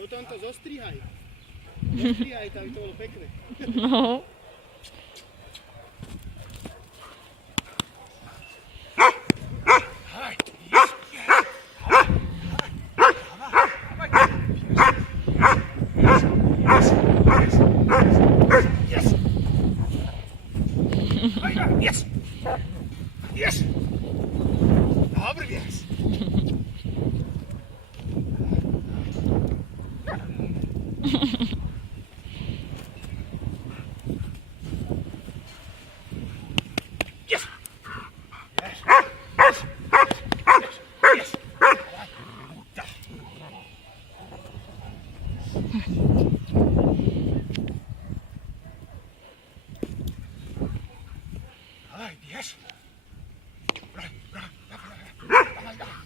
Potom to zostrihaj. Zostrihaj, tak by to bolo pekné. No. Yes! Yes! Dobry pies! Yes! Yes! Yes! Yes!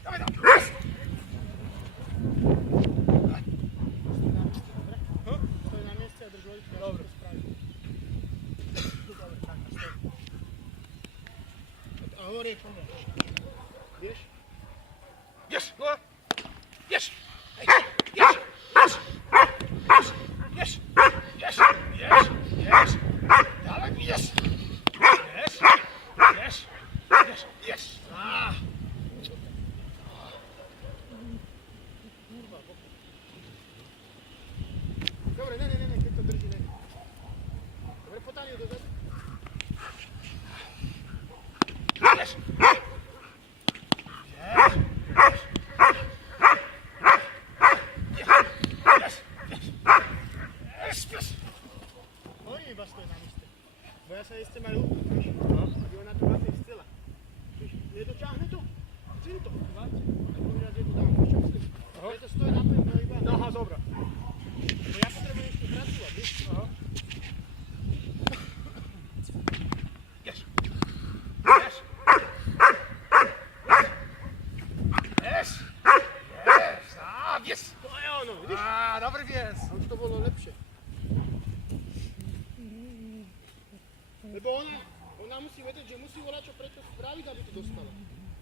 Dawaj, bierz! Stoj na miejscu, a drž loďka. Dobre. Dobre, tak, stoj. A hovorí po mne. Vieš? Bierz! No! Bierz! Hej! Bierz! Bierz! Bierz! Bierz! Bierz! Bierz! Bierz! Dawaj, bierz! Bierz! Bierz! Bierz! Bierz! A! Dobre, ne, keď to drží, ne. Dobre, potanie dozadu. Bierz! Bierz! Oni iba stoj na míste. Bo ja sa jeste majú víš? Aby ona tu vlastne chcela. Víš, nedoťahne to? Chcem to. Máte? Ako mi raz jednu dám. Čo myslíš? Preto stoj na pevno iba. Aha, dobra. Bo ja potrebujem ešte pracovať, víš? Aha. Bierz! Bierz! Bierz! Bierz! A, bierz! To je ono, vidíš? A, dobry pies! A už to bolo lepšie. Lebo ona musí vedieť, že musí volať čo preto spraviť, aby to dostala.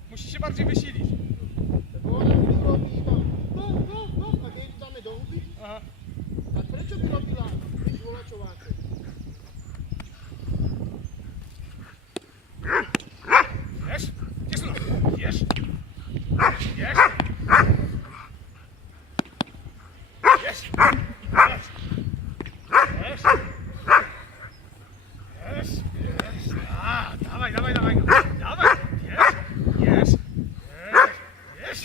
Musisz się bardziej wysilić. Lebo ona mi robí iba go, a keď ju dáme do huby, Aha. tak prečo by robila volačováče? Bierz! Bierz! No. Bierz! Bierz! Bierz! Bierz! Bierz! Bierz! Bierz! A, dawaj, dawaj, dawaj! Dawaj! Bierz! Bierz! Bierz! Bierz!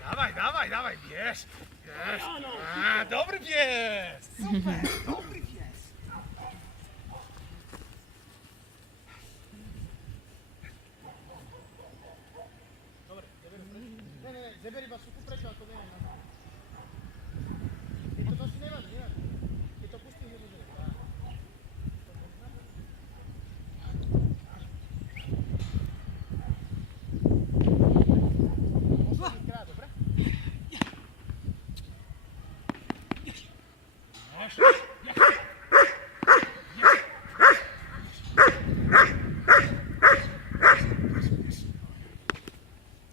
Dawaj, dawaj, dawaj! Bierz! Bierz! A, dobry pies! Super! Dobry pies! Dobre, ne, zeber iba suku prečo, ako nemám na to. Keď to nosí, nevadí. Keď to pustím, že to zebe. Posledný krát, dobre?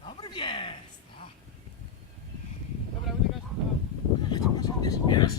Dobry pies! Dobra, uciekaj. Bierz!